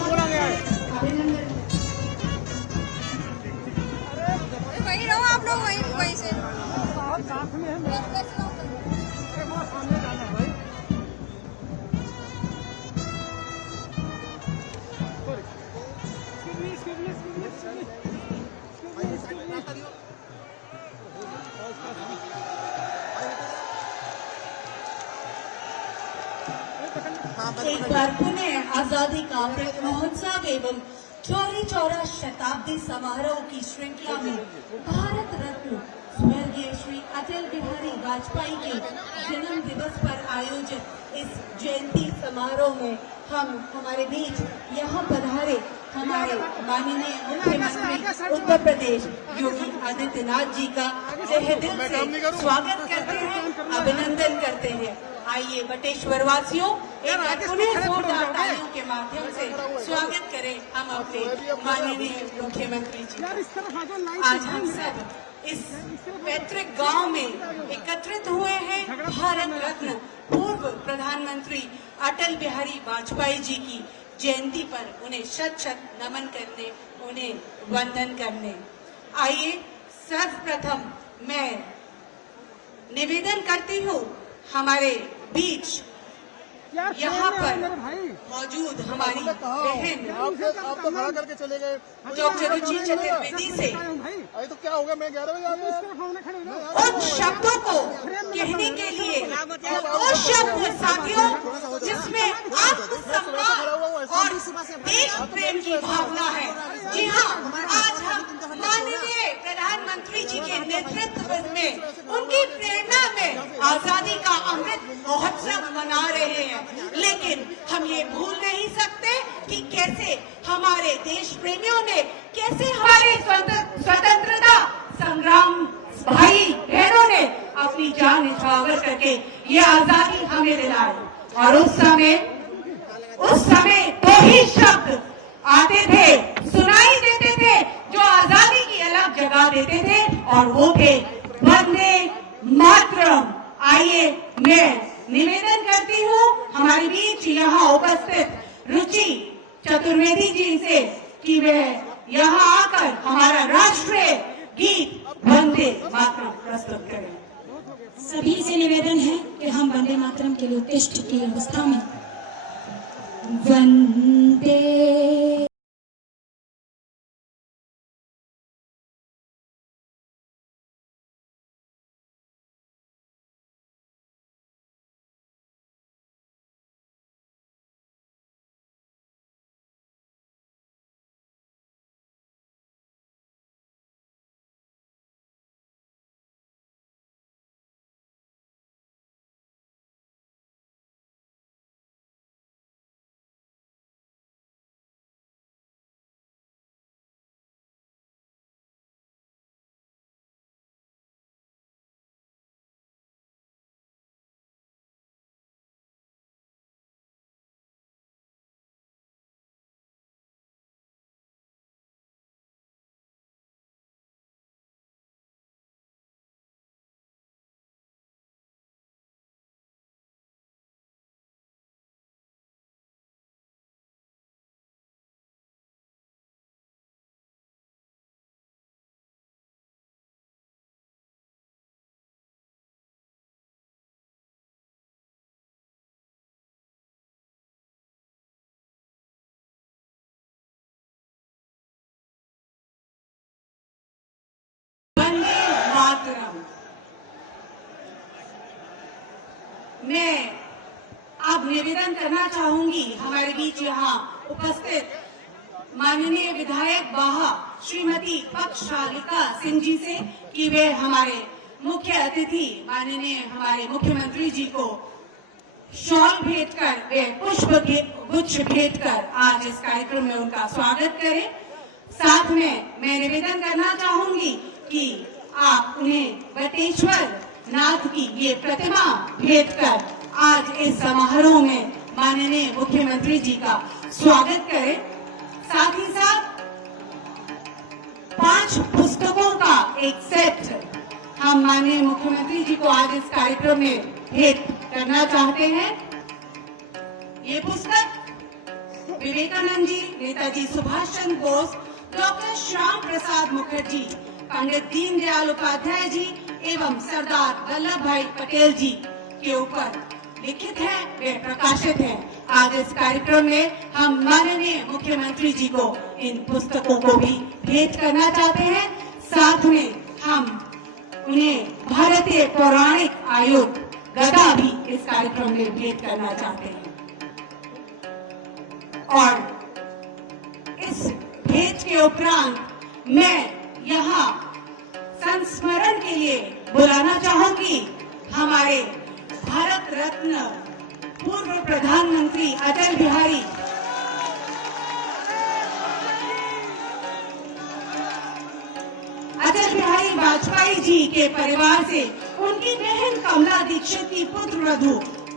बोला गया है। वहीं रहो आप लोग, वहीं से साथ में है। सामने जाना है भाई। एक बार पुनः आजादी का अमृत महोत्सव एवं चौरी चौरा शताब्दी समारोह की श्रृंखला में भारत रत्न स्वर्गीय श्री अटल बिहारी वाजपेयी के जन्म दिवस पर आयोजित इस जयंती समारोह में हम हमारे बीच यहाँ पधारे हमारे माननीय मुख्यमंत्री उत्तर प्रदेश योगी आदित्यनाथ जी का तहे दिल से स्वागत करते हैं, अभिनंदन करते हैं। आइए बटेश्वर वासियों, एक बार पुनः जोरदार तालियों के माध्यम से स्वागत करें हम अपने माननीय मुख्यमंत्री जी। आज हम सब इस पैतृक गांव में एकत्रित हुए हैं भारत रत्न पूर्व प्रधानमंत्री अटल बिहारी वाजपेयी जी की जयंती पर उन्हें शत शत नमन करने, उन्हें वंदन करने। आइए सर्वप्रथम मैं निवेदन करती हूँ हमारे बीच यहाँ पर मौजूद हमारी बहन डॉक्टर रुचि चतुर्वेदी से तो क्या होगा, मैं 11 बजे उन शब्दों को कहने के लिए, वो शब्द साथियों जिसमें आत्मसम्मान और देश प्रेम की भावना है। जी हाँ, आज हम माननीय प्रधानमंत्री जी के नेतृत्व में, उनकी प्रेरणा में आजादी का अमृत महोत्सव मना रहे हैं, लेकिन हम ये भूल नहीं सकते कि कैसे हमारे देश प्रेमियों ने, कैसे हमारे स्वतंत्रता संग्राम भाई बहनों ने अपनी जान न्यौछावर करके ये आजादी हमें दिलाई। और उस समय दो ही शब्द आते थे, सुनाई देते थे, जो आजादी की अलग जगह देते थे, और वो थे वंदे मातरम। आइए मैं निवेदन करती हूँ हमारे बीच यहाँ उपस्थित रुचि चतुर्वेदी जी से कि वह यहाँ आकर हमारा राष्ट्रीय गीत वंदे मातरम प्रस्तुत करें। सभी से निवेदन है कि हम वंदे मातरम के लिए उत्कृष्ट की अवस्था में वंदे मैं अब निवेदन करना चाहूंगी हमारे बीच यहाँ उपस्थित माननीय विधायक बाहा श्रीमती पक्षशालिका सिंह जी से कि वे हमारे मुख्य अतिथि माननीय हमारे मुख्यमंत्री जी को शॉल भेंट कर, वे पुष्प गुच्छ भेंट कर आज इस कार्यक्रम में उनका स्वागत करें। साथ में मैं निवेदन करना चाहूंगी कि आप उन्हें बटेश्वर नाथ की ये प्रतिमा भेंट कर आज इस समारोह में माननीय मुख्यमंत्री जी का स्वागत करें। साथ ही साथ 5 पुस्तकों का एक सेट हम माननीय मुख्यमंत्री जी को आज इस कार्यक्रम में भेंट करना चाहते हैं। ये पुस्तक विवेकानंद जी, नेताजी सुभाष चंद्र बोस, डॉक्टर श्याम प्रसाद मुखर्जी, पंडित दीनदयाल उपाध्याय जी एवं सरदार वल्लभ भाई पटेल जी के ऊपर लिखित है, वे प्रकाशित है। आज इस कार्यक्रम में हम माननीय मुख्यमंत्री जी को इन पुस्तकों को भी भेंट करना चाहते हैं। साथ में हम उन्हें भारतीय पौराणिक आयोग गदा भी इस कार्यक्रम में भेंट करना चाहते हैं। और इस भेंट के उपरांत मैं यहाँ संस्मरण के लिए बुलाना चाहूंगी हमारे भारत रत्न पूर्व प्रधानमंत्री अटल बिहारी वाजपेयी जी के परिवार से उनकी बहन कमला दीक्षित की पुत्र वधू,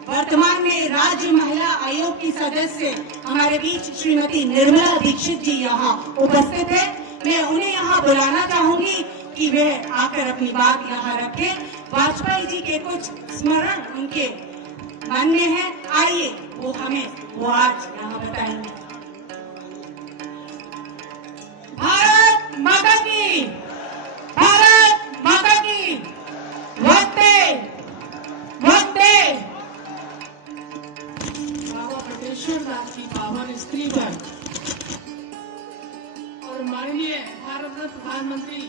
वर्तमान में राज्य महिला आयोग की सदस्य हमारे बीच श्रीमती निर्मला दीक्षित जी यहाँ उपस्थित है। मैं उन्हें यहाँ बुलाना चाहूंगी कि वे आकर अपनी बात यहाँ रखें। वाजपेयी जी के कुछ स्मरण उनके मन में है, आइए वो आज यहाँ बताएंगे। भारत माता की, भारत माता की, वंदे वंदे। बाबा बटेश्वर दास की पावन स्त्री पर और माननीय भारत रत्न प्रधानमंत्री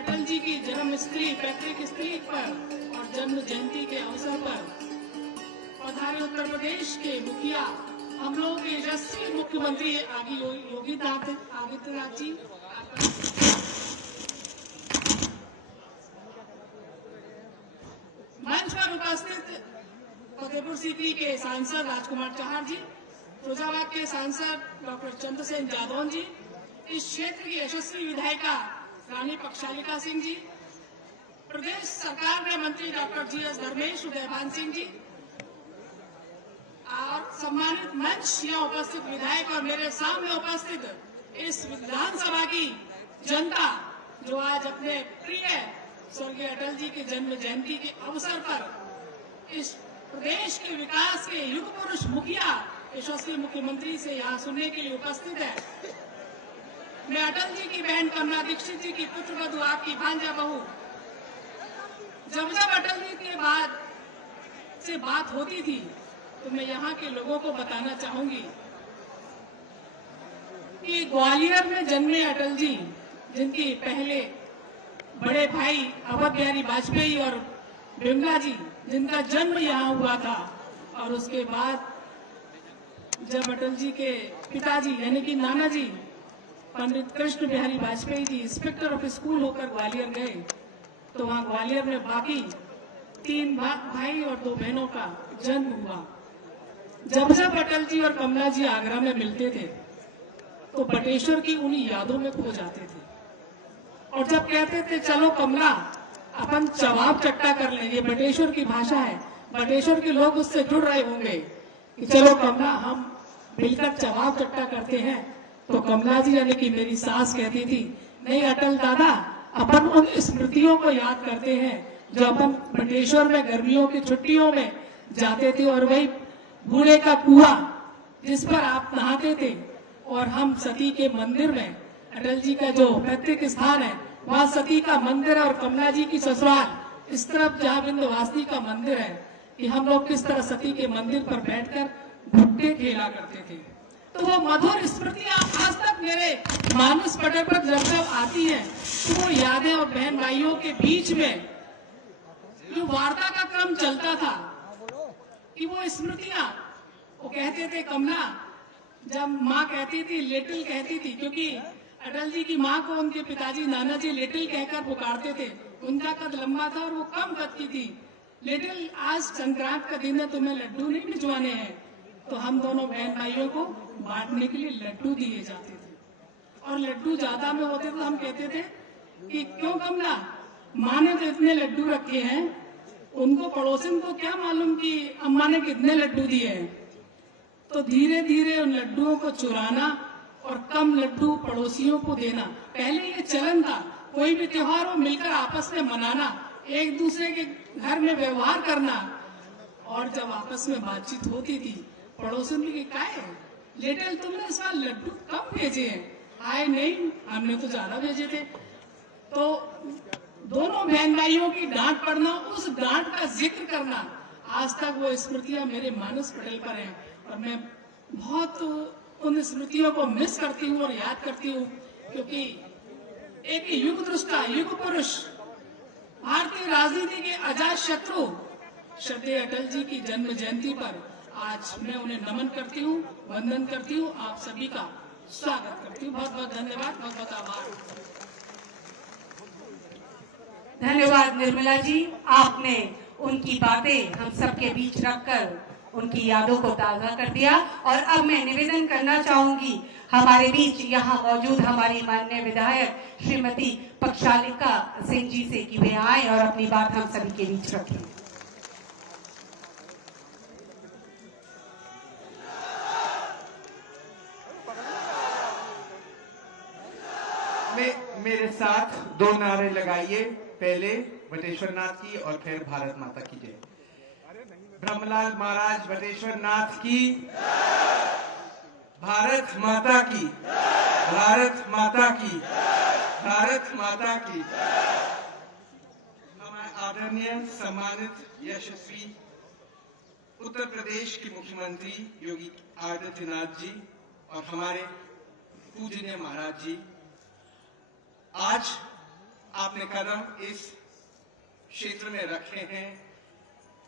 अटल जी की जन्म स्त्री पैतृक स्त्री पर और जन्म जयंती के अवसर पर पधारे उत्तर प्रदेश के मुखिया, हम लोगों के यशस्वी मुख्यमंत्री योगी आदित्यनाथ जी, मंच पर उपस्थित फतेहपुर सीकरी के सांसद राजकुमार चहार जी, फिरोजाबाद के सांसद डॉक्टर चंद्रसेन जादौन जी, इस क्षेत्र की यशस्वी विधायिका रानी पक्षालिका सिंह जी, प्रदेश सरकार के मंत्री डॉक्टर जीएस धर्मेश उदयभान सिंह जी, और सम्मानित मंच यहाँ उपस्थित विधायक और मेरे सामने उपस्थित इस विधानसभा की जनता, जो आज अपने प्रिय स्वर्गीय अटल जी के जन्म जयंती के अवसर पर इस प्रदेश के विकास के युग पुरुष मुखिया यशस्वी मुख्यमंत्री से यहाँ सुनने के लिए उपस्थित है। मैं अटल जी की बहन कमला दीक्षित जी की पुत्र वधू, आपकी भांजा बहू, जब जब अटल जी के बाद से बात होती थी तो मैं यहाँ के लोगों को बताना चाहूंगी कि ग्वालियर में जन्मे अटल जी, जिनकी पहले बड़े भाई अवध बिहारी वाजपेयी और बिमला जी, जिनका जन्म यहाँ हुआ था, और उसके बाद जब अटल जी के पिताजी यानी कि नाना जी पंडित Krishna Bihari Vajpayee ji inspector of school होकर ग्वालियर गए, तो वहाँ ग्वालियर में बाकी 3 भाई और 2 बहनों का जन्म हुआ। जब जब अटल जी और कमला जी आगरा में मिलते थे तो बटेश्वर की उन्हीं यादों में खो जाते थे, और जब कहते थे चलो कमला अपन चवाब चट्टा कर लें, ये बटेश्वर की भाषा है, बटेश्वर के लोग उससे जुड़ रहे होंगे कि चलो कमला हम मिलकर चवाब चट्टा करते हैं, तो कमला जी यानी कि मेरी सास कहती थी, नहीं अटल दादा, अपन उन स्मृतियों को याद करते हैं जो अपन बटेश्वर में गर्मियों की छुट्टियों में जाते थे, और वही बूढ़े का कुआं जिस पर आप नहाते थे, और हम सती के मंदिर में, अटल जी का जो पैतृक स्थान है वहाँ सती का मंदिर है, और कमला जी की ससुराल इस तरफ जहाँ विंध्यवासिनी का मंदिर है, कि हम लोग किस तरह सती के मंदिर पर बैठकर भुट्टे खेला करते थे। तो वो मधुर स्मृतियां आज तक मेरे मानस पटल पर जब जब आती है तो वो यादें, और बहन भाइयों के बीच में जो वार्ता का क्रम चलता था कि वो स्मृतियां, वो कहते थे कमला, जब माँ कहती थी लिटिल कहती थी, क्योंकि अटल जी की माँ को उनके पिताजी नाना जी लिटिल कहकर पुकारते थे, उनका कद लंबा था और वो कम कद की थी। लिटिल, आज संक्रांत का दिन है, तुम्हें लड्डू नहीं भिजवाने हैं, तो हम दोनों बहन भाइयों को बांटने के लिए लड्डू दिए जाते थे, और लड्डू ज्यादा में होते तो हम कहते थे कि क्यों कमला, माँ ने तो इतने लड्डू रखे हैं, उनको पड़ोसन को क्या मालूम कि अम्मा ने कितने लड्डू दिए हैं। तो धीरे धीरे उन लड्डुओं को चुराना और कम लड्डू पड़ोसियों को देना, पहले ये चलन था। कोई भी त्योहार हो मिलकर आपस में मनाना, एक दूसरे के घर में व्यवहार करना, और जब आपस में बातचीत होती थी पड़ोसन की काय लिटिल तुमने इस बार लड्डू कम भेजे हैं। आए नहीं, हमने तो ज्यादा भेजे थे। तो दोनों बहन भाइयों की डांट पड़ना, उस डांट का जिक्र करना, आज तक वो स्मृतियां मेरे मानस पटल पर हैं और मैं बहुत उन स्मृतियों को मिस करती हूँ और याद करती हूँ, क्योंकि एक युग दृष्टा, युग पुरुष, भारतीय राजनीति के अजात शत्रु श्रद्धेय अटल जी की जन्म जयंती पर आज मैं उन्हें नमन करती हूँ, वंदन करती हूँ, आप सभी का स्वागत करती हूँ। बहुत बहुत धन्यवाद, बहुत बहुत आभार। धन्यवाद निर्मला जी, आपने उनकी बातें हम सबके बीच रखकर उनकी यादों को ताज़ा कर दिया। और अब मैं निवेदन करना चाहूंगी हमारे बीच यहाँ मौजूद हमारी माननीय विधायक श्रीमती पक्षालिका सिंह जी से कि वे आए और अपनी बात हम सभी के बीच रखें। मेरे साथ दो नारे लगाइए, पहले बटेश्वर नाथ की और फिर भारत माता की जय। ब्रह्मलाल महाराज बटेश्वर नाथ की, भारत माता की, भारत माता की, भारत माता की। हमारे आदरणीय सम्मानित यशस्वी उत्तर प्रदेश के मुख्यमंत्री योगी आदित्यनाथ जी और हमारे पूजनीय महाराज जी, आज आपने कदम इस क्षेत्र में रखे हैं,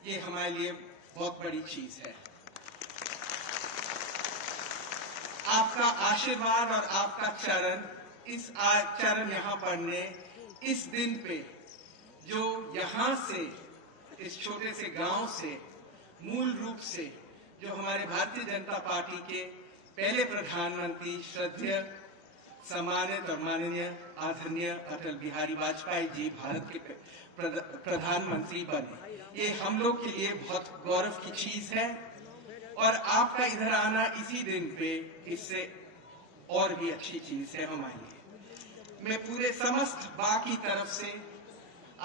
ये हमारे लिए बहुत बड़ी चीज है। आपका आशीर्वाद और आपका चरण, इस चरण यहाँ पढ़ने इस दिन पे, जो यहाँ से, इस छोटे से गांव से, मूल रूप से जो हमारे भारतीय जनता पार्टी के पहले प्रधानमंत्री श्रद्धेय सम्मानित और माननीय आदरणीय अटल बिहारी वाजपेयी जी भारत के प्रधानमंत्री बने, ये हम लोग के लिए बहुत गौरव की चीज है। और आपका इधर आना इसी दिन पे, इससे और भी अच्छी चीज है हमारे लिए। मैं पूरे समस्त बाकी तरफ से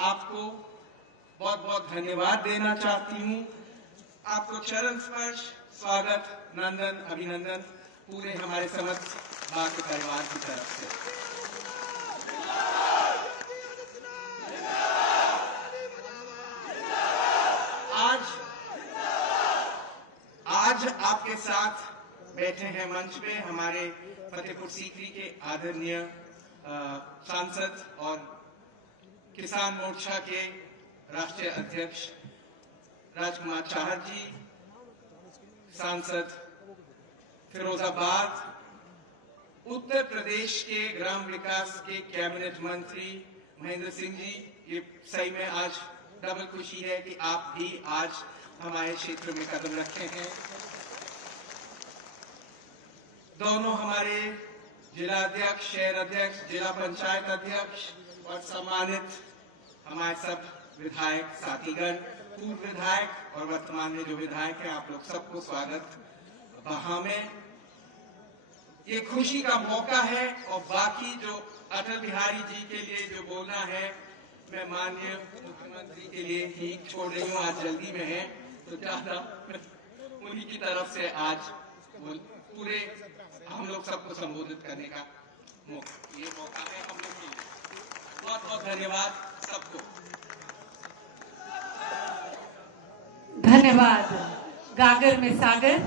आपको बहुत बहुत धन्यवाद देना चाहती हूँ। आपको चरण स्पर्श, स्वागत, नंदन, अभिनंदन पूरे हमारे समस्त बाकी परिवार की तरफ से। आज आपके साथ बैठे हैं मंच पे हमारे फतेहपुर सीकरी के आदरणीय सांसद और किसान मोर्चा के राष्ट्रीय अध्यक्ष राजकुमार चाहर जी, सांसद फिरोजाबाद, उत्तर प्रदेश के ग्राम विकास के कैबिनेट मंत्री महेंद्र सिंह जी। ये सही में आज डबल खुशी है कि आप भी आज हमारे क्षेत्र में कदम रखे हैं। दोनों हमारे जिला अध्यक्ष, शहर अध्यक्ष, जिला पंचायत अध्यक्ष और सम्मानित हमारे सब विधायक साथीगण, पूर्व विधायक और वर्तमान में जो विधायक हैं, आप लोग सबको स्वागत बहा में। ये खुशी का मौका है और बाकी जो अटल बिहारी जी के लिए जो बोलना है, मैं माननीय मुख्यमंत्री के लिए ही छोड़ रही हूँ। आज जल्दी में है तो ज्यादा उन्हीं की तरफ से आज पूरे हम लोग सबको संबोधित करने का ये मौका है हम लोग के लिए। बहुत बहुत धन्यवाद सबको। धन्यवाद। गागर में सागर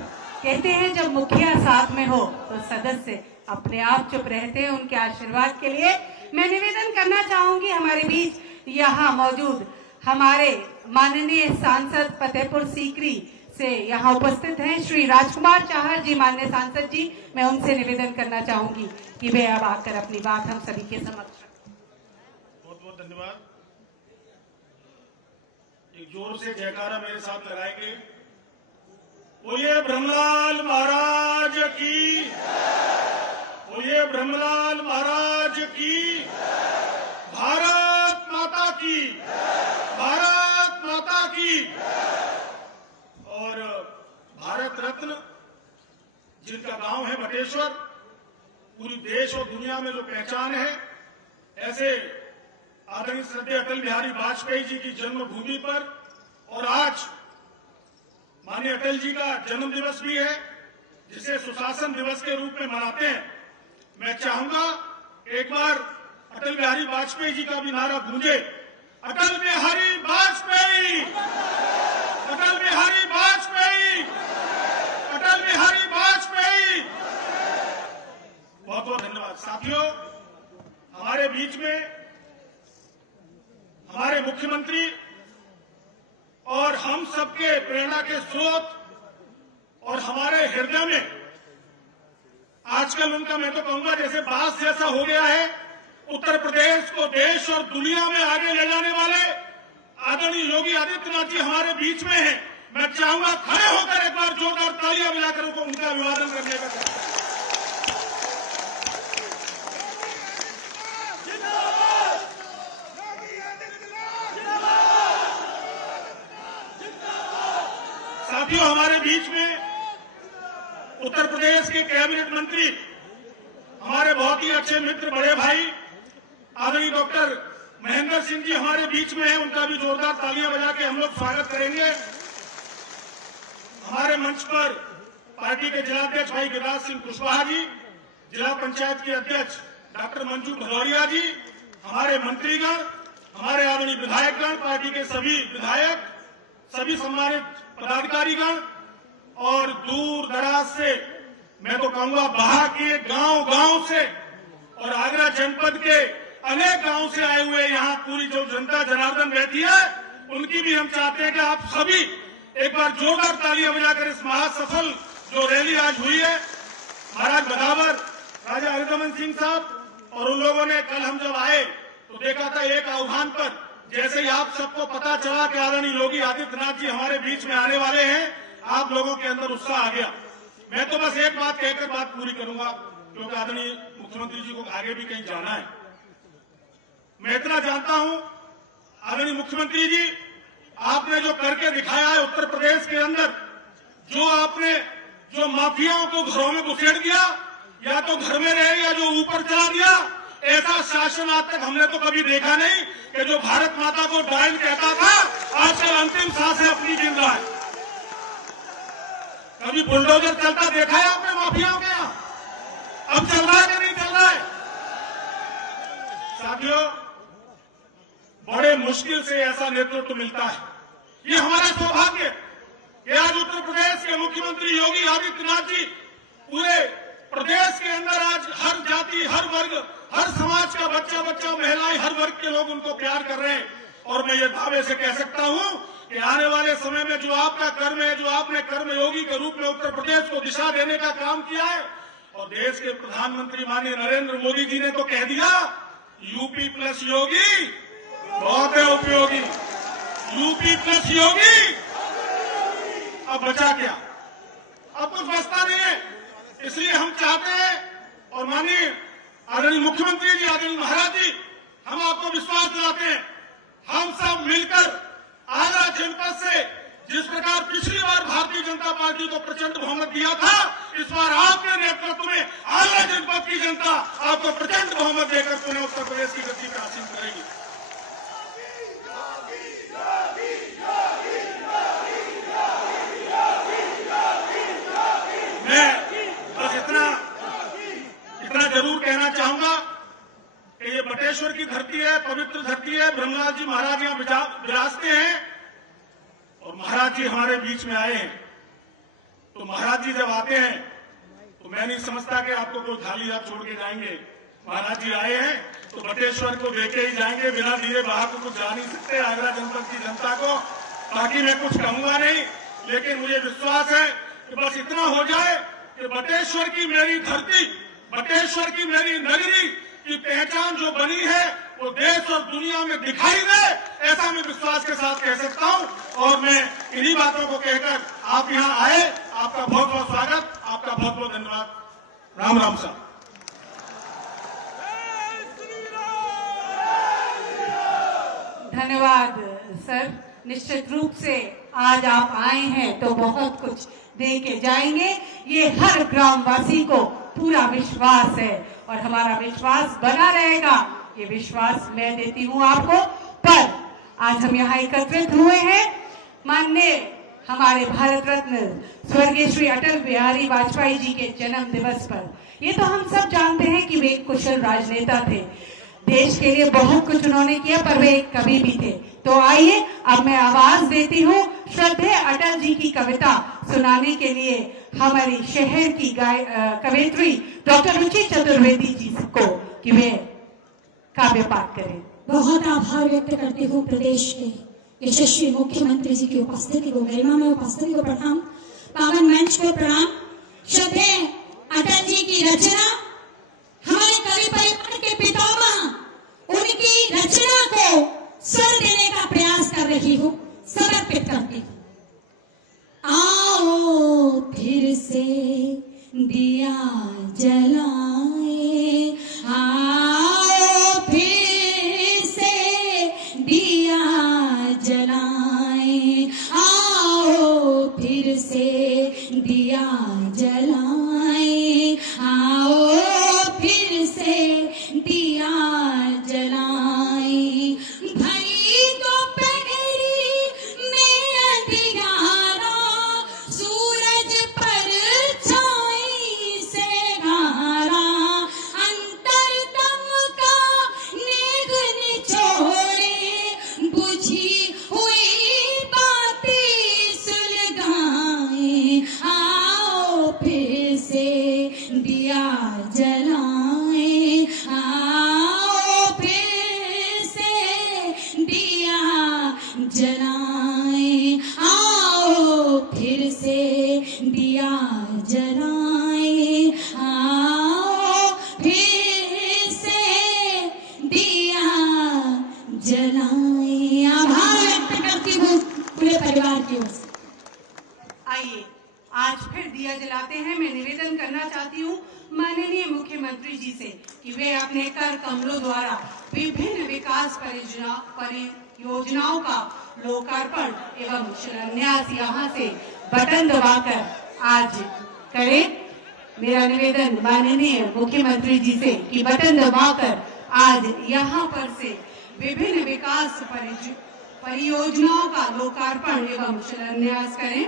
कहते हैं, जब मुखिया साथ में हो तो सदस्य अपने आप चुप रहते हैं। उनके आशीर्वाद के लिए मैं निवेदन करना चाहूंगी हमारे बीच यहाँ मौजूद हमारे माननीय सांसद फतेहपुर सीकरी से यहाँ उपस्थित हैं श्री राजकुमार चाहर जी, माननीय सांसद जी, मैं उनसे निवेदन करना चाहूंगी कि वे अब आकर अपनी बात हम सभी के समक्ष। बहुत बहुत धन्यवाद। एक जोर से जयकारा मेरे साथ लगाएंगे। बोलिए ब्रह्मलाल महाराज की, बोलिए ब्रह्मलाल महाराज की, भारत माता की, भारत माता की। और भारत रत्न जिनका गांव है बटेश्वर, पूरी देश और दुनिया में जो पहचान है, ऐसे आदरणीय श्रद्धेय अटल बिहारी वाजपेयी जी की जन्मभूमि पर और आज माननीय अटल जी का जन्म दिवस भी है, जिसे सुशासन दिवस के रूप में मनाते हैं, मैं चाहूंगा एक बार अटल बिहारी वाजपेयी जी का भी नारा गूंजे, अटल बिहारी वाजपेयी, अटल बिहारी वाजपेयी, अटल बिहारी वाजपेयी। बहुत बहुत धन्यवाद। साथियों, हमारे बीच में हमारे मुख्यमंत्री और हम सबके प्रेरणा के स्रोत और हमारे हृदय में आजकल उनका, मैं तो कहूंगा जैसे बास जैसा हो गया है, उत्तर प्रदेश को देश और दुनिया में आगे ले जाने वाले आदरणीय योगी आदित्यनाथ जी हमारे बीच में हैं। मैं चाहूंगा खड़े होकर एक बार जोरदार तालियां बजाकर उनका अभिवादन करने का। साथियों, हमारे बीच में उत्तर प्रदेश के कैबिनेट मंत्री, हमारे बहुत ही अच्छे मित्र, बड़े भाई आदरणीय डॉक्टर महेंद्र सिंह जी हमारे बीच में हैं। उनका भी जोरदार तालियां बजा के हम लोग स्वागत करेंगे। हमारे मंच पर पार्टी के जिलाध्यक्ष भाई गिरिराज सिंह कुशवाहा जी, जिला पंचायत के अध्यक्ष डॉक्टर मंजू भदौरिया जी, हमारे मंत्रीगण, हमारे आदरणीय विधायकगण, पार्टी के सभी विधायक, सभी सम्मानित पदाधिकारीगण और दूर दराज से, मैं तो कहूंगा बाहर के गांव से और आगरा जनपद के अनेक गांव से आए हुए यहाँ पूरी जो जनता जनार्दन बैठी है, उनकी भी हम चाहते हैं कि आप सभी एक बार जोरदार तालियां बजाकर इस महासफल जो रैली आज हुई है, महाराज बदावर, राजा हरिदमन सिंह साहब और उन लोगों ने, कल हम जब आए तो देखा था एक आह्वान पर, जैसे ही आप सबको पता चला कि आदरणीय योगी आदित्यनाथ जी हमारे बीच में आने वाले हैं, आप लोगों के अंदर उत्साह आ गया। मैं तो बस एक बात कहकर बात पूरी करूंगा, क्योंकि आदरणीय मुख्यमंत्री जी को आगे भी कहीं जाना है। मैं इतना जानता हूं, आदरणीय मुख्यमंत्री जी, आपने जो करके दिखाया है उत्तर प्रदेश के अंदर, जो आपने जो माफियाओं को घरों में घुसेड़ दिया, या तो घर में रहे या जो ऊपर चला दिया, ऐसा शासन आज तक हमने तो कभी देखा नहीं कि जो भारत माता को डायन कहता था, आजकल अंतिम सांसें अपनी गिन रहा है। कभी बुलडोजर चलता देखा है आपने माफियाओं के यहां? अब चल रहा है कि नहीं चल रहा है? साथियों, बड़े मुश्किल से ऐसा नेतृत्व मिलता है। ये हमारा सौभाग्य कि आज उत्तर प्रदेश के मुख्यमंत्री योगी आदित्यनाथ जी पूरे प्रदेश के अंदर आज हर जाति, हर वर्ग, हर समाज का बच्चा, महिलाएं, हर वर्ग के लोग उनको प्यार कर रहे हैं। और मैं ये दावे से कह सकता हूं कि आने वाले समय में जो आपका कर्म है, जो आपने कर्मयोगी के रूप में उत्तर प्रदेश को दिशा देने का काम किया है, और देश के प्रधानमंत्री माननीय नरेंद्र मोदी जी ने तो कह दिया, यूपी प्लस योगी बहुत है उपयोगी, यूपी प्लस योगी। अब बचा क्या? अब कुछ बचता नहीं है। इसलिए हम चाहते हैं, और माननीय आदरणीय मुख्यमंत्री जी, आदरणीय महाराज जी, हम आपको विश्वास दिलाते हैं, हम सब मिलकर आगरा जनपद से जिस प्रकार पिछली बार भारतीय जनता पार्टी को प्रचंड बहुमत दिया था, इस बार आपके नेतृत्व में आगरा जनपद की जनता आपको प्रचंड बहुमत देकर पुनः उत्तर प्रदेश की गति पर आसीन करेगी। मैं बस इतना जरूर कहना चाहूंगा कि ये बटेश्वर की धरती है, पवित्र धरती है, ब्रह्मराज जी महाराज यहाँ विराजते हैं, और महाराज जी हमारे बीच में आए हैं। तो महाराज जी जब आते हैं तो मैं नहीं समझता कि आपको कोई खाली हाथ छोड़ के जाएंगे। महाराज जी आए हैं तो बटेश्वर को देखे ही जाएंगे, बिना दिए बाहर को कुछ जा नहीं सकते आगरा जनपद की जनता को। बाकी मैं कुछ कहूंगा नहीं, लेकिन मुझे विश्वास है कि बस इतना हो जाए कि बटेश्वर की मेरी धरती, बटेश्वर की मेरी नगरी की पहचान जो बनी है वो देश और दुनिया में दिखाई दे, ऐसा मैं विश्वास के साथ कह सकता हूं। और मैं इन्हीं बातों को कहकर आप यहां आए, आपका बहुत बहुत स्वागत, आपका बहुत बहुत धन्यवाद। राम राम साहब। धन्यवाद सर। निश्चित रूप से आज आप आए हैं तो बहुत कुछ दे के जाएंगे, ये हर ग्रामवासी को पूरा विश्वास है, और हमारा विश्वास बना रहेगा। ये विश्वास मैं देती हूँ आपको। पर आज हम यहाँ एकत्रित हुए हैं माननीय हमारे भारत रत्न स्वर्गीय श्री अटल बिहारी वाजपेयी जी के जन्म दिवस पर। ये तो हम सब जानते हैं कि वे एक कुशल राजनेता थे, देश के लिए बहुत कुछ उन्होंने किया, पर वे एक कवि भी थे। तो आइए अब मैं आवाज देती हूँ श्रद्धेय अटल जी की कविता सुनाने के लिए हमारी शहर की कवयित्री डॉक्टर रुचि चतुर्वेदी जी को कि वे काव्य पाठ करें। बहुत आभार व्यक्त करती हूँ प्रदेश के यशस्वी मुख्यमंत्री जी की उपस्थिति को, गरिमा में उपस्थिति को प्रणाम, पावन मंच को प्रणाम। श्रद्धेय अटल जी की रचना हमारे कवि परिवार के पितामह, उनकी रचना को स्वर देने का प्रयास कर रही हूँ, समर्पित करती हूँ। आओ फिर से दिया जलाए, आओ फिर से दिया जलाए, आओ फिर से दिया जलाए, आओ फिर से दिया जलाए। भरी दोपहरी में अंधियारा, सूरज पर छाई से घारा, अंतरतम का नेग निचोड़े, बुझी हुई बातें सुलगाए, आओ फिर से दिया जलाए, आओ फिर से दिया जलाए, आओ फिर से दिया जलाए, आओ फिर से दिया जलाए। आभार व्यक्त करती हूँ पूरे परिवार की ओर से। आइए आज फिर दिया जलाते हैं। मैं निवेदन करना चाहती हूँ माननीय मुख्यमंत्री जी से कि वे अपने कर कमलों द्वारा विभिन्न विकास परियोजनाओं का लोकार्पण एवं शिलान्यास यहाँ से बटन दबाकर आज करें। मेरा निवेदन माननीय मुख्यमंत्री जी से कि बटन दबाकर आज यहाँ पर से विभिन्न विकास परियोजनाओं का लोकार्पण एवं शिलान्यास करें।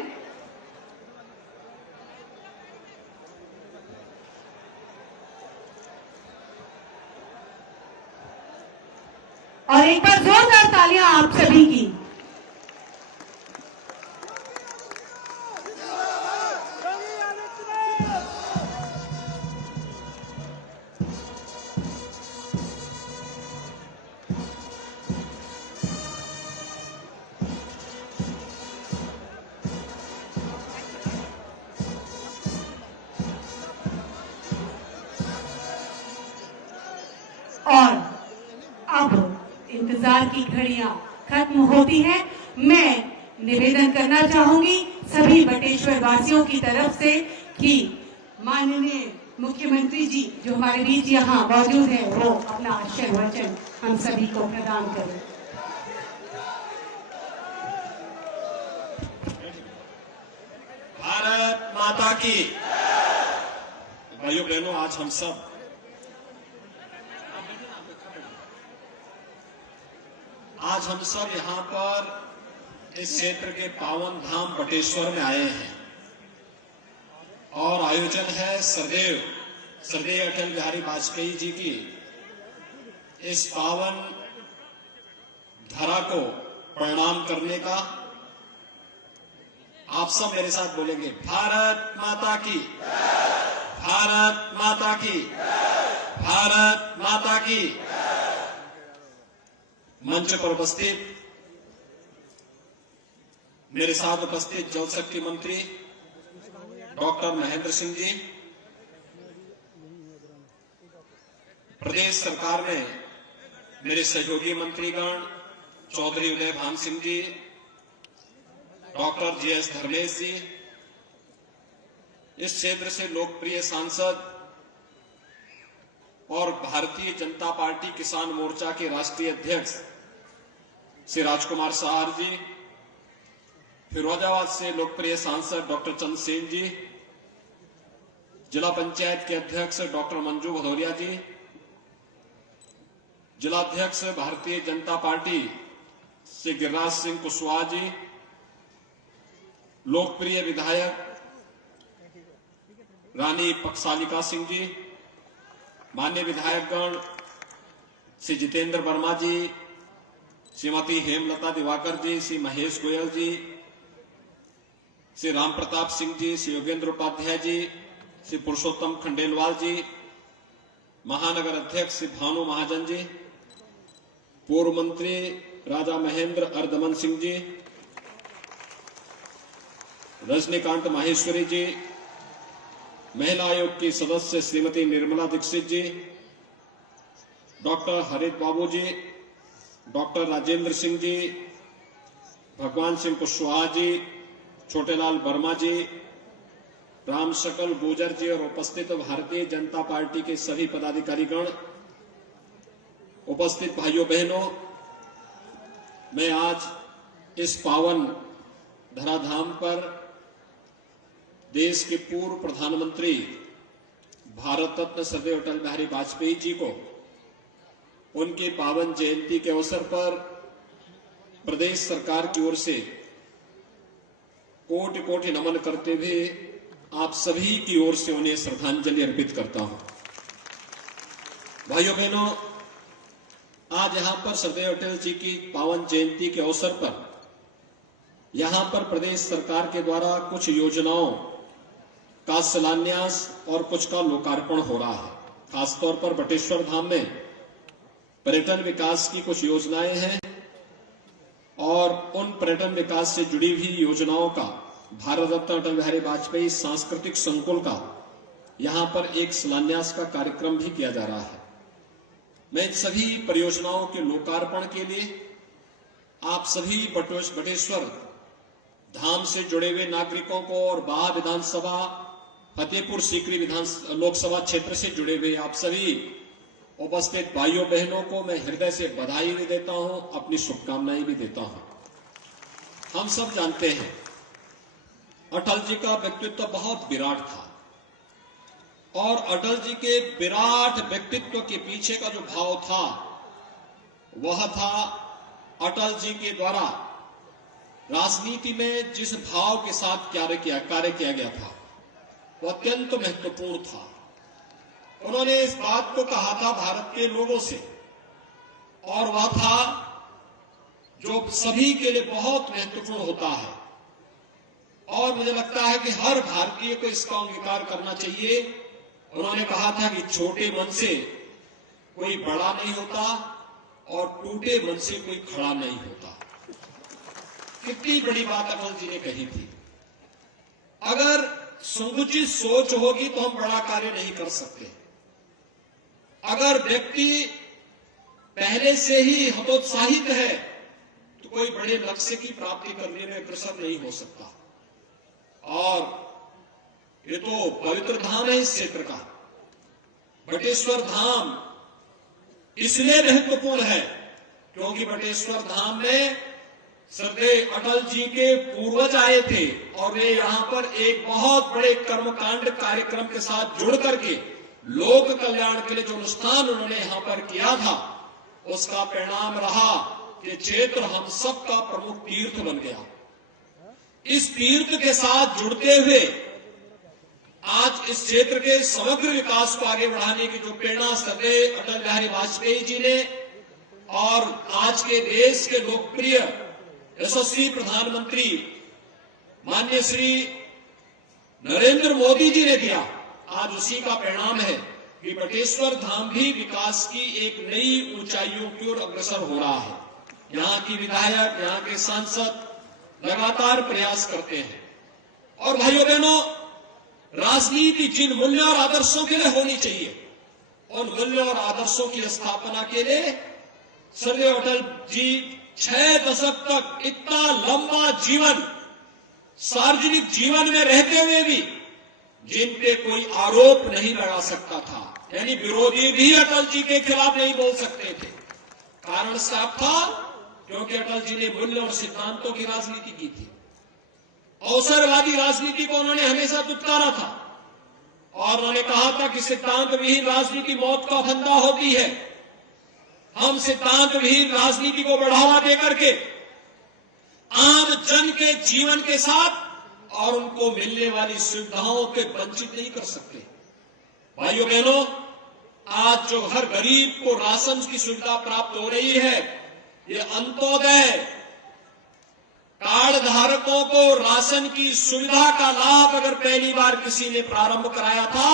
और एक बार जोरदार तालियां आप सभी की। और अब इंतजार की घड़ियां खत्म होती हैं। मैं निवेदन करना चाहूंगी सभी बटेश्वर वासियों की तरफ से कि माननीय मुख्यमंत्री जी जो हमारे बीच यहाँ मौजूद है वो अपना आशीर्वचन हम सभी को प्रदान करें। भारत माता की। भाइयों बहनों, आज हम सब यहाँ पर इस क्षेत्र के पावन धाम बटेश्वर में आए हैं और आयोजन है सरदेव अटल बिहारी वाजपेयी जी की इस पावन धरा को प्रणाम करने का। आप सब मेरे साथ बोलेंगे, भारत माता की, भारत माता की, भारत माता की। मंच पर उपस्थित मेरे साथ उपस्थित जल शक्ति मंत्री डॉक्टर महेंद्र सिंह जी, प्रदेश सरकार में मेरे सहयोगी मंत्रीगण चौधरी उदय भान सिंह जी, डॉक्टर जीएस धर्मेश जी, इस क्षेत्र से लोकप्रिय सांसद और भारतीय जनता पार्टी किसान मोर्चा के राष्ट्रीय अध्यक्ष श्री राजकुमार सहार जी, फिरोजाबाद से लोकप्रिय सांसद डॉक्टर चंद्रसेन जी, जिला पंचायत के अध्यक्ष डॉक्टर मंजू भदौरिया जी, जिला अध्यक्ष भारतीय जनता पार्टी श्री गिरिराज सिंह कुशवाहा जी, लोकप्रिय विधायक रानी पक्षालिका सिंह जी, माननीय विधायकगण श्री जितेंद्र वर्मा जी, श्रीमती हेमलता दिवाकर जी, श्री महेश गोयल जी, श्री राम प्रताप सिंह जी, श्री योगेंद्र उपाध्याय जी, श्री पुरुषोत्तम खंडेलवाल जी, महानगर अध्यक्ष श्री भानु महाजन जी, पूर्व मंत्री राजा महेंद्र अर्दमन सिंह जी, रजनीकांत माहेश्वरी जी, महिला आयोग की सदस्य श्रीमती निर्मला दीक्षित जी, डॉक्टर हरित बाबू जी, डॉक्टर राजेंद्र सिंह जी, भगवान सिंह कुशवाहा जी, छोटेलाल वर्मा जी, राम शकल गुर्जर जी और उपस्थित भारतीय जनता पार्टी के सभी पदाधिकारीगण, उपस्थित भाइयों बहनों, मैं आज इस पावन धराधाम पर देश के पूर्व प्रधानमंत्री भारत रत्न स्वर्गीय अटल बिहारी वाजपेयी जी को उनकी पावन जयंती के अवसर पर प्रदेश सरकार की ओर से कोटि कोटि नमन करते हुए आप सभी की ओर से उन्हें श्रद्धांजलि अर्पित करता हूं। भाइयों बहनों, आज यहां पर श्रद्धेय अटल जी की पावन जयंती के अवसर पर यहां पर प्रदेश सरकार के द्वारा कुछ योजनाओं का शिलान्यास और कुछ का लोकार्पण हो रहा है। खासतौर पर बटेश्वर धाम में पर्यटन विकास की कुछ योजनाएं हैं और उन पर्यटन विकास से जुड़ी हुई योजनाओं का भारत रत्न अटल बिहारी वाजपेयी सांस्कृतिक संकुल का यहां पर एक शिलान्यास का कार्यक्रम भी किया जा रहा है। मैं इन सभी परियोजनाओं के लोकार्पण के लिए आप सभी बटेश्वर धाम से जुड़े हुए नागरिकों को और बाह विधानसभा फतेहपुर सीकरी लोकसभा क्षेत्र से जुड़े हुए आप सभी उपस्थित भाइयों बहनों को मैं हृदय से बधाई भी देता हूं, अपनी शुभकामनाएं भी देता हूं। हम सब जानते हैं अटल जी का व्यक्तित्व बहुत विराट था और अटल जी के विराट व्यक्तित्व के पीछे का जो भाव था वह था अटल जी के द्वारा राजनीति में जिस भाव के साथ कार्य किया गया था वह अत्यंत महत्वपूर्ण था। उन्होंने इस बात को कहा था भारत के लोगों से और वह था जो सभी के लिए बहुत महत्वपूर्ण होता है और मुझे लगता है कि हर भारतीय को इसका अंगीकार करना चाहिए। उन्होंने कहा था कि छोटे मन से कोई बड़ा नहीं होता और टूटे मन से कोई खड़ा नहीं होता। कितनी बड़ी बात अटल जी ने कही थी। अगर संकुचित सोच होगी तो हम बड़ा कार्य नहीं कर सकते। अगर व्यक्ति पहले से ही हतोत्साहित है तो कोई बड़े लक्ष्य की प्राप्ति करने में अग्रसर नहीं हो सकता। और ये तो पवित्र धाम है इस क्षेत्र का। बटेश्वर धाम इसलिए महत्वपूर्ण है क्योंकि बटेश्वर धाम में श्रद्धेय अटल जी के पूर्वज आए थे और वे यहां पर एक बहुत बड़े कर्मकांड कार्यक्रम के साथ जुड़ करके लोक कल्याण के लिए जो अनुष्ठान उन्होंने यहां पर किया था उसका परिणाम रहा कि क्षेत्र हम सबका प्रमुख तीर्थ बन गया। इस तीर्थ के साथ जुड़ते हुए आज इस क्षेत्र के समग्र विकास को आगे बढ़ाने की जो प्रेरणा श्रद्धेय अटल बिहारी वाजपेयी जी ने और आज के देश के लोकप्रिय यशस्वी प्रधानमंत्री माननीय श्री नरेंद्र मोदी जी ने दिया, आज उसी का परिणाम है कि बटेश्वर धाम भी विकास की एक नई ऊंचाइयों की ओर अग्रसर हो रहा है। यहाँ की विधायक, यहाँ के सांसद लगातार प्रयास करते हैं। और भाइयों बहनों, राजनीति जिन मूल्यों और आदर्शों के लिए होनी चाहिए उन मूल्यों और आदर्शों की स्थापना के लिए श्रद्धेय अटल जी 6 दशक तक इतना लंबा जीवन सार्वजनिक जीवन में रहते हुए भी जिन पे कोई आरोप नहीं लगा सकता था, यानी विरोधी भी अटल जी के खिलाफ नहीं बोल सकते थे। कारण साफ था क्योंकि अटल जी ने मूल्य और सिद्धांतों की राजनीति की थी। अवसरवादी राजनीति को उन्होंने हमेशा दुत्कारा था और उन्होंने कहा था कि सिद्धांत विहीन राजनीति मौत का फंदा होती है। हम सिद्धांत विहीन राजनीति को बढ़ावा देकर के आम जन के जीवन के साथ और उनको मिलने वाली सुविधाओं के वंचित नहीं कर सकते। भाइयों बहनों, आज जो हर गरीब को राशन की सुविधा प्राप्त हो रही है, ये अंत्योदय कार्ड धारकों को राशन की सुविधा का लाभ अगर पहली बार किसी ने प्रारंभ कराया था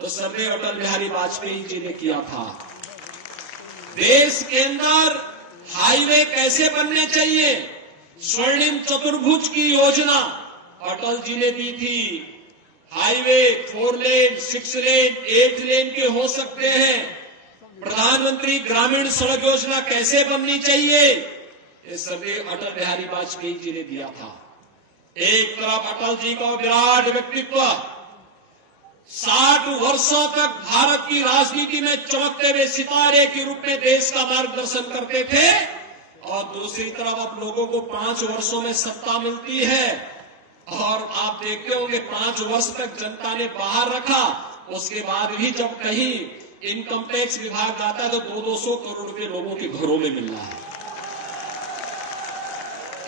तो सर्वे अटल बिहारी वाजपेयी जी ने किया था। देश के अंदर हाईवे कैसे बनने चाहिए, स्वर्णिम चतुर्भुज की योजना अटल जी ने दी थी। हाईवे 4 लेन, 6 लेन, 8 लेन के हो सकते हैं। प्रधानमंत्री ग्रामीण सड़क योजना कैसे बननी चाहिए, ये सभी अटल बिहारी वाजपेयी जी ने दिया था। एक तरफ अटल जी का विराट व्यक्तित्व 60 वर्षों तक भारत की राजनीति में चमकते हुए सितारे के रूप में देश का मार्गदर्शन करते थे, और दूसरी तरफ अब लोगों को 5 वर्षों में सत्ता मिलती है, और आप देखते होंगे 5 वर्ष तक जनता ने बाहर रखा, उसके बाद भी जब कहीं इनकम टैक्स विभाग जाता है तो 200 करोड़ रुपए लोगों के घरों में मिल रहा है।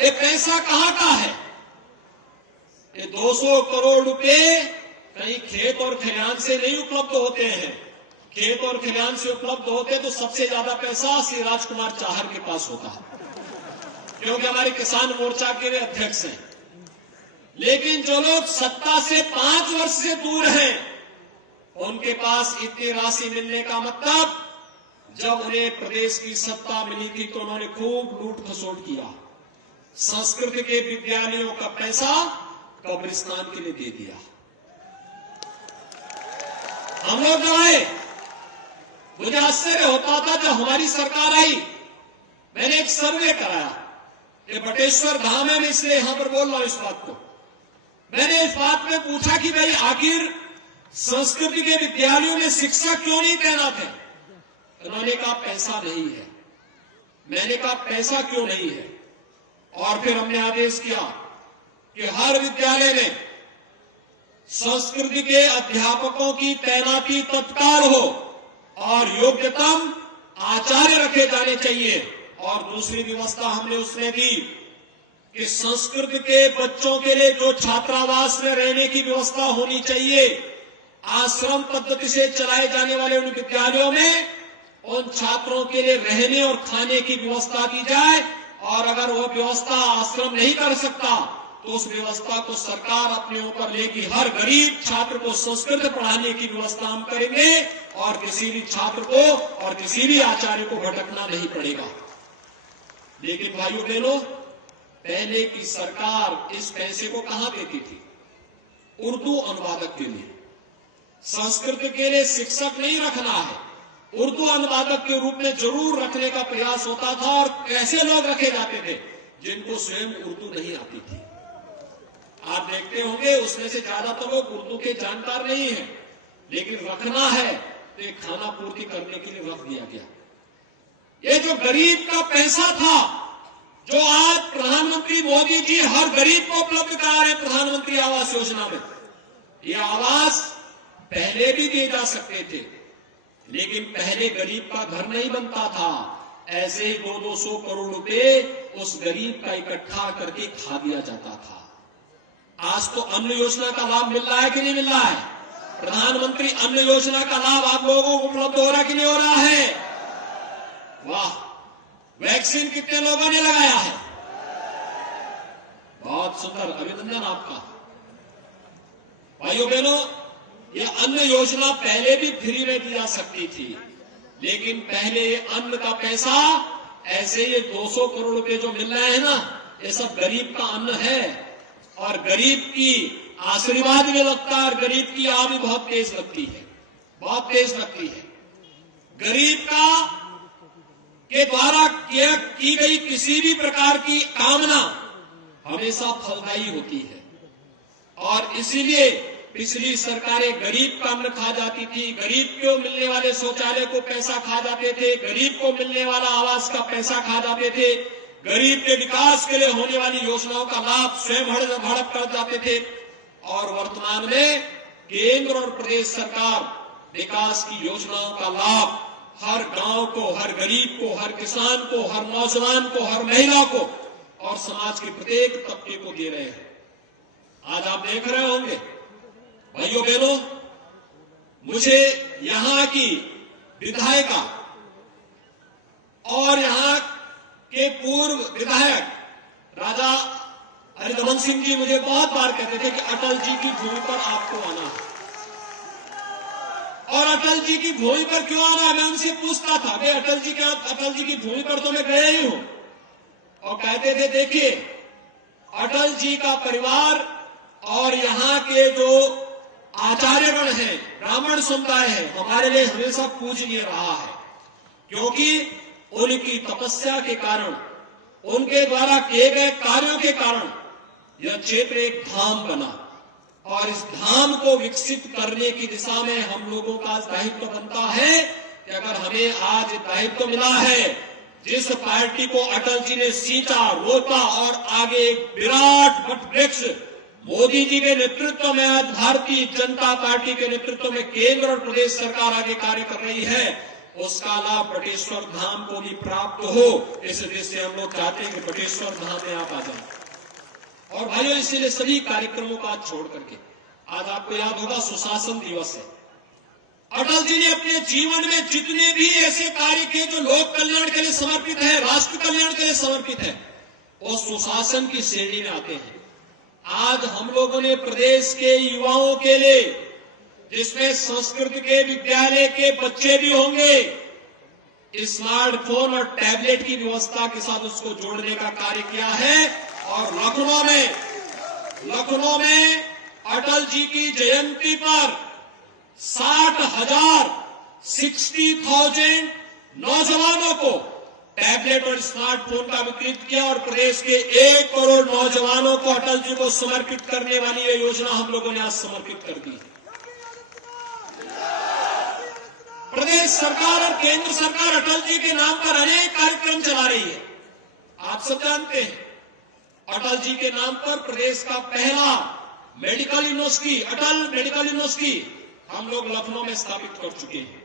ये पैसा कहां का है? ये 200 करोड़ रुपए कहीं खेत और खलिहान से नहीं उपलब्ध होते हैं। खेत और खलिहान से उपलब्ध होते तो सबसे ज्यादा पैसा श्री राजकुमार चाहर के पास होता है, क्योंकि हमारे किसान मोर्चा के वे अध्यक्ष हैं। लेकिन जो लोग सत्ता से 5 वर्ष से दूर हैं, उनके पास इतनी राशि मिलने का मतलब, जब उन्हें प्रदेश की सत्ता मिली थी तो उन्होंने खूब लूट खसोट किया। संस्कृत के विद्यालयों का पैसा कब्रिस्तान के लिए दे दिया। हम लोग जब आए, मुझे आश्चर्य होता था जब हमारी सरकार आई। मैंने एक सर्वे कराया, ये बटेश्वर धाम है, मैं इसलिए यहां पर बोल रहा हूं इस बात को। मैंने इस बात में पूछा कि भाई आखिर संस्कृति के विद्यालयों में शिक्षक क्यों नहीं तैनात है? उन्होंने कहा पैसा नहीं है। मैंने कहा पैसा क्यों नहीं है? और फिर हमने आदेश किया कि हर विद्यालय में संस्कृति के अध्यापकों की तैनाती तत्काल हो और योग्यतम आचार्य रखे जाने चाहिए। और दूसरी व्यवस्था हमने उसमें दी कि संस्कृत के बच्चों के लिए जो छात्रावास में रहने की व्यवस्था होनी चाहिए, आश्रम पद्धति से चलाए जाने वाले उन विद्यालयों में उन छात्रों के लिए रहने और खाने की व्यवस्था की जाए। और अगर वो व्यवस्था आश्रम नहीं कर सकता तो उस व्यवस्था को सरकार अपने ऊपर लेगी। हर गरीब छात्र को संस्कृत पढ़ाने की व्यवस्था हम करेंगे और किसी भी छात्र को और किसी भी आचार्य को भटकना नहीं पड़ेगा। लेकिन भाइयों बहनों, पहले की सरकार इस पैसे को कहां देती थी? उर्दू अनुवादक के लिए। संस्कृत के लिए शिक्षक नहीं रखना है, उर्दू अनुवादक के रूप में जरूर रखने का प्रयास होता था। और कैसे लोग रखे जाते थे? जिनको स्वयं उर्दू नहीं आती थी। आप देखते होंगे उसमें से ज्यादातर लोग उर्दू के जानकार नहीं है, लेकिन रखना है तो एक खाना पूर्ति करने के लिए रख दिया गया। ये जो गरीब का पैसा था, जो आज प्रधानमंत्री मोदी जी हर गरीब को उपलब्ध करा रहे प्रधानमंत्री आवास योजना में, ये आवास पहले भी दिए जा सकते थे, लेकिन पहले गरीब का घर नहीं बनता था। ऐसे ही 200 करोड़ रुपए उस गरीब का इकट्ठा करके खा दिया जाता था। आज तो अन्न योजना का लाभ मिल रहा है कि नहीं मिल रहा है? प्रधानमंत्री अन्न योजना का लाभ आप लोगों को उपलब्ध हो रहा है कि नहीं हो रहा है? वाह! वैक्सीन कितने लोगों ने लगाया है? बहुत सुंदर, अभिनंदन आपका। भाइयों बहनों, ये अन्न योजना पहले भी फ्री में दी जा सकती थी, लेकिन पहले ये अन्न का पैसा, ऐसे ये 200 करोड़ रुपए जो मिल रहे हैं ना, ये सब गरीब का अन्न है। और गरीब की आशीर्वाद में लगता है और गरीब की आह भी बहुत तेज लगती है, बहुत तेज लगती है। गरीब का के द्वारा की गई किसी भी प्रकार की कामना हमेशा फलदायी होती है। और इसीलिए पिछली सरकारें गरीब का अन्न खा जाती थी, गरीब को मिलने वाले शौचालय को पैसा खा जाते थे, गरीब को मिलने वाला आवास का पैसा खा जाते थे, गरीब के विकास के लिए होने वाली योजनाओं का लाभ स्वयं हड़प कर जाते थे। और वर्तमान में केंद्र और प्रदेश सरकार विकास की योजनाओं का लाभ हर गांव को, हर गरीब को, हर किसान को, हर नौजवान को, हर महिला को और समाज के प्रत्येक तबके को दे रहे हैं। आज आप देख रहे होंगे भाइयों बहनों, मुझे यहां की विधायिका और यहां के पूर्व विधायक राजा हरिदमन सिंह जी मुझे बहुत बार कहते थे कि अटल जी की भूमि पर आपको आना है। और अटल जी की भूमि पर क्यों आना है, मैं उनसे पूछता था, भाई अटल जी की भूमि पर तो मैं गया ही हूं। और कहते थे देखिए, अटल जी का परिवार और यहां के जो आचार्यगण हैं, ब्राह्मण समुदाय है, हमारे लिए हमेशा पूजनीय रहा है, क्योंकि उनकी तपस्या के कारण, उनके द्वारा किए गए कार्यों के कारण यह क्षेत्र एक धाम बना। और इस धाम को विकसित करने की दिशा में हम लोगों का दायित्व बनता है कि अगर हमें आज दायित्व मिला है, जिस पार्टी को अटल जी ने सींचा, रोपा और आगे एक विराट वटवृक्ष मोदी जी के नेतृत्व में, आज भारतीय जनता पार्टी के नेतृत्व में केंद्र और प्रदेश सरकार आगे कार्य कर रही है, उसका लाभ बटेश्वर धाम को भी प्राप्त हो। इस दृष्टि से हम लोग चाहते हैं कि बटेश्वर धाम में आप आ जाए। और भाइयों, इसीलिए सभी कार्यक्रमों का छोड़ करके आज आपको याद होगा सुशासन दिवस है। अटल जी ने अपने जीवन में जितने भी ऐसे कार्य किए जो लोक कल्याण के लिए समर्पित है, राष्ट्र कल्याण के लिए समर्पित है, वो सुशासन की श्रेणी में आते हैं। आज हम लोगों ने प्रदेश के युवाओं के लिए, जिसमें संस्कृत के विद्यालय के बच्चे भी होंगे, स्मार्टफोन और टैबलेट की व्यवस्था के साथ उसको जोड़ने का कार्य किया है। और लखनऊ में अटल जी की जयंती पर 60,000 नौजवानों को टैबलेट और स्मार्टफोन का वितरित किया और प्रदेश के 1 करोड़ नौजवानों को अटल जी को समर्पित करने वाली ये योजना हम लोगों ने आज समर्पित कर दी। प्रदेश सरकार और केंद्र सरकार अटल जी के नाम पर अनेक कार्यक्रम चला रही है। आप सब जानते हैं, अटल जी के नाम पर प्रदेश का पहला मेडिकल यूनिवर्सिटी, अटल मेडिकल यूनिवर्सिटी, हम लोग लखनऊ में स्थापित कर चुके हैं।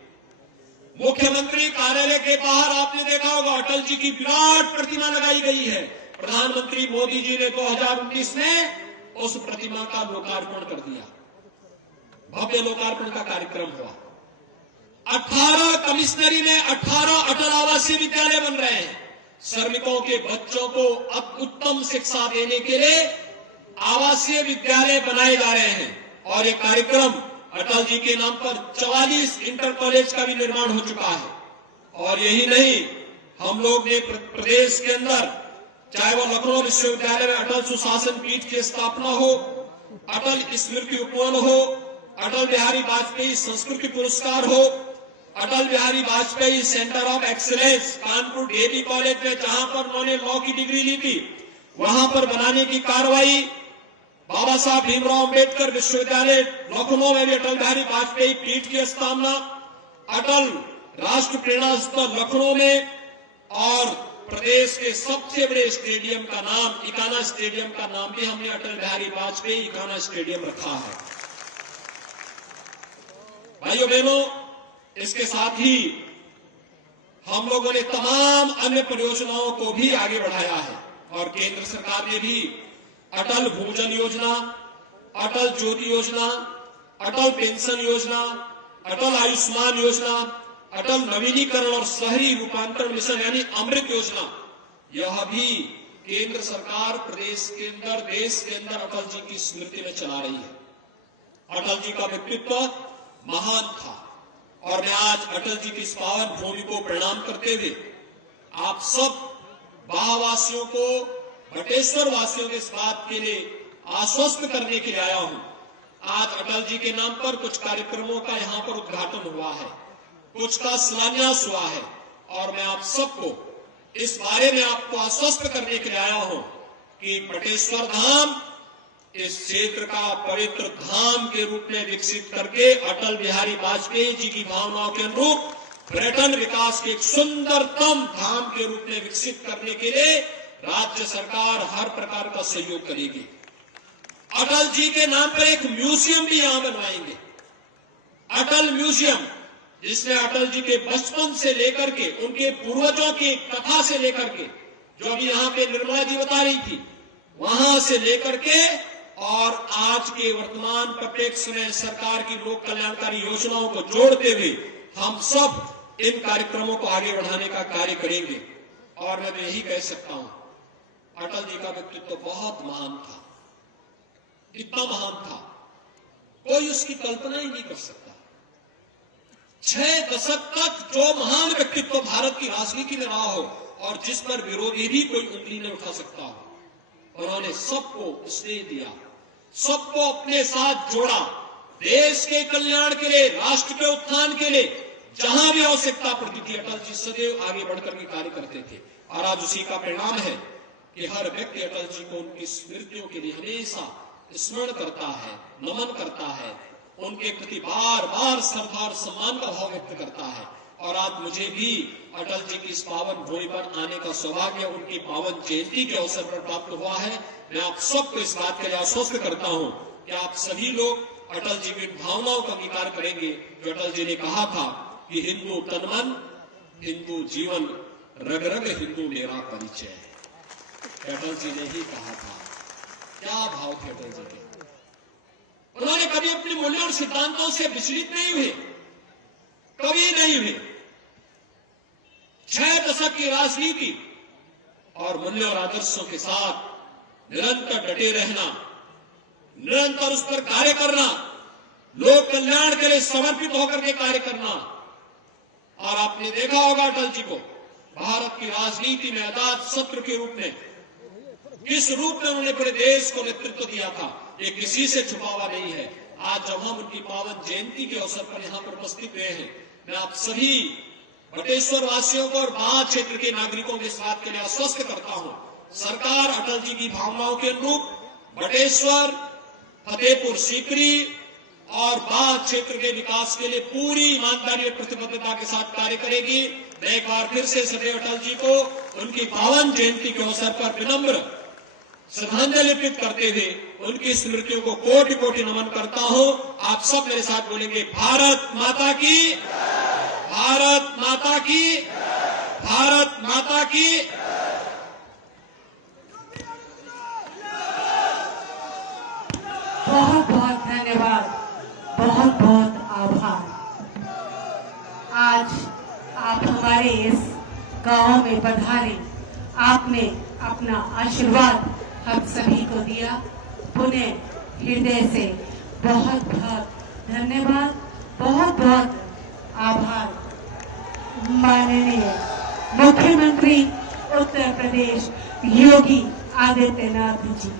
मुख्यमंत्री कार्यालय के बाहर आपने देखा होगा अटल जी की विराट प्रतिमा लगाई गई है। प्रधानमंत्री मोदी जी ने 2019 में उस प्रतिमा का लोकार्पण कर दिया, भव्य लोकार्पण का कार्यक्रम हुआ। 18 कमिश्नरी में 18 अटल आवासीय विद्यालय बन रहे हैं। श्रमिकों के बच्चों को अब उत्तम शिक्षा देने के लिए आवासीय विद्यालय बनाए जा रहे हैं। और ये कार्यक्रम अटल जी के नाम पर 44 इंटर कॉलेज का भी निर्माण हो चुका है। और यही नहीं, हम लोग ने प्रदेश के अंदर, चाहे वो लखनऊ विश्वविद्यालय में अटल सुशासन पीठ की स्थापना हो, अटल स्मृति उपवन हो, अटल बिहारी वाजपेयी संस्कृति पुरस्कार हो, Atal Bihari Vajpayee centre of excellence Kanpur DAV college में, जहां पर उन्होंने लॉ की डिग्री ली थी, वहां पर बनाने की कार्रवाई, बाबा साहब भीमराव अंबेडकर विश्वविद्यालय लखनऊ में भी अटल बिहारी वाजपेयी पीठ की स्थापना, अटल राष्ट्र प्रेरणा स्थल लखनऊ में, और प्रदेश के सबसे बड़े स्टेडियम का नाम, इकाना स्टेडियम का नाम भी हमने अटल बिहारी वाजपेयी इकाना स्टेडियम रखा है। भाइयों बहनों, इसके साथ ही हम लोगों ने तमाम अन्य परियोजनाओं को भी आगे बढ़ाया है। और केंद्र सरकार ने भी अटल भूजल योजना, अटल ज्योति योजना, अटल पेंशन योजना, अटल आयुष्मान योजना, अटल नवीनीकरण और शहरी रूपांतरण मिशन यानी अमृत योजना, यह भी केंद्र सरकार प्रदेश के अंदर, देश के अंदर अटल जी की स्मृति में चला रही है। अटल जी का व्यक्तित्व महान था। और मैं आज अटल जी की इस पावन भूमि को प्रणाम करते हुए आप सब बाहवासियों को, बटेश्वर वासियों के इस बात के लिए आश्वस्त करने के लिए आया हूं। आज अटल जी के नाम पर कुछ कार्यक्रमों का यहां पर उद्घाटन हुआ है, कुछ का शिलान्यास हुआ है। और मैं आप सबको इस बारे में आपको आश्वस्त करने के लिए आया हूं कि बटेश्वर धाम इस क्षेत्र का पवित्र धाम के रूप में विकसित करके अटल बिहारी वाजपेयी जी की भावनाओं के अनुरूप पर्यटन विकास के एक सुंदरतम धाम के रूप में विकसित करने के लिए राज्य सरकार हर प्रकार का सहयोग करेगी। अटल जी के नाम पर एक म्यूजियम भी यहां बनवाएंगे, अटल म्यूजियम, जिसमें अटल जी के बचपन से लेकर के, उनके पूर्वजों की कथा से लेकर के, जो अभी यहां पे निर्मला जी बता रही थी, वहां से लेकर के और आज के वर्तमान परिप्रेक्ष्य में सरकार की लोक कल्याणकारी योजनाओं को जोड़ते हुए हम सब इन कार्यक्रमों को आगे बढ़ाने का कार्य करेंगे। और मैं यही कह सकता हूं, अटल जी का व्यक्तित्व बहुत महान था, इतना महान था कोई उसकी कल्पना ही नहीं कर सकता। 6 दशक तक जो महान व्यक्तित्व भारत की राजनीति में रहा हो और जिस पर विरोधी भी कोई उंगली नहीं उठा सकता हो, उन्होंने सबको स्नेह दिया, सबको अपने साथ जोड़ा, देश के कल्याण के लिए, राष्ट्र के उत्थान के लिए जहां भी आवश्यकता पड़ती थी अटल जी सदैव आगे बढ़कर के कार्य करते थे। और आज उसी का परिणाम है कि हर व्यक्ति अटल जी को उनकी स्मृतियों के लिए हमेशा स्मरण करता है, नमन करता है, उनके प्रति बार बार श्रद्धा और सम्मान का भाव व्यक्त करता है। और आज मुझे भी अटल जी की इस पावन भूमि पर आने का सौभाग्य उनकी पावन जयंती के अवसर पर प्राप्त हुआ है। मैं आप सबको इस बात के लिए आश्वस्त करता हूं कि आप सभी लोग अटल जी की भावनाओं का अंगीकार करेंगे जो अटल जी ने कहा था कि हिंदू तन मन, हिंदू जीवन, रग रग हिंदू मेरा परिचय है। अटल जी ने ही कहा था। क्या भाव थे अटल जी के। उन्होंने कभी अपने मूल्यों और सिद्धांतों से विचलित नहीं हुए, कभी नहीं हुए। 6 दशक की राजनीति और मूल्यों और आदर्शों के साथ निरंतर डटे रहना, निरंतर उस पर कार्य करना, लोक कल्याण के लिए समर्पित होकर के कार्य करना। और आपने देखा होगा अटल जी को भारत की राजनीति में अजात शत्रु के रूप में, किस रूप में उन्होंने पूरे देश को नेतृत्व दिया था, ये किसी से छुपा हुआ नहीं है। आज जब हम उनकी पावन जयंती के अवसर पर यहाँ पर उपस्थित हुए हैं, मैं आप सभी बटेश्वर वासियों को और बाढ़ क्षेत्र के नागरिकों के इस बात के लिए आश्वस्त करता हूं, सरकार अटल जी की भावनाओं के अनुरूप बटेश्वर, फतेहपुर सीकरी और बाढ़ क्षेत्र के विकास के लिए पूरी ईमानदारी और प्रतिबद्धता के साथ कार्य करेगी। मैं एक बार फिर से सदैव अटल जी को उनकी पावन जयंती के अवसर पर विनम्र श्रद्धांजलि अर्पित करते हुए उनकी स्मृतियों को कोटि कोटि नमन करता हूं। आप सब मेरे साथ बोलेंगे, भारत माता की, भारत माता की, भारत माता की। बहुत बहुत धन्यवाद, बहुत बहुत आभार। आज आप हमारे इस गांव में पधारे, आपने अपना आशीर्वाद हम सभी को दिया। पुनः हृदय से बहुत बहुत धन्यवाद, बहुत बहुत आभार। माननीय मुख्यमंत्री उत्तर प्रदेश योगी आदित्यनाथ जी।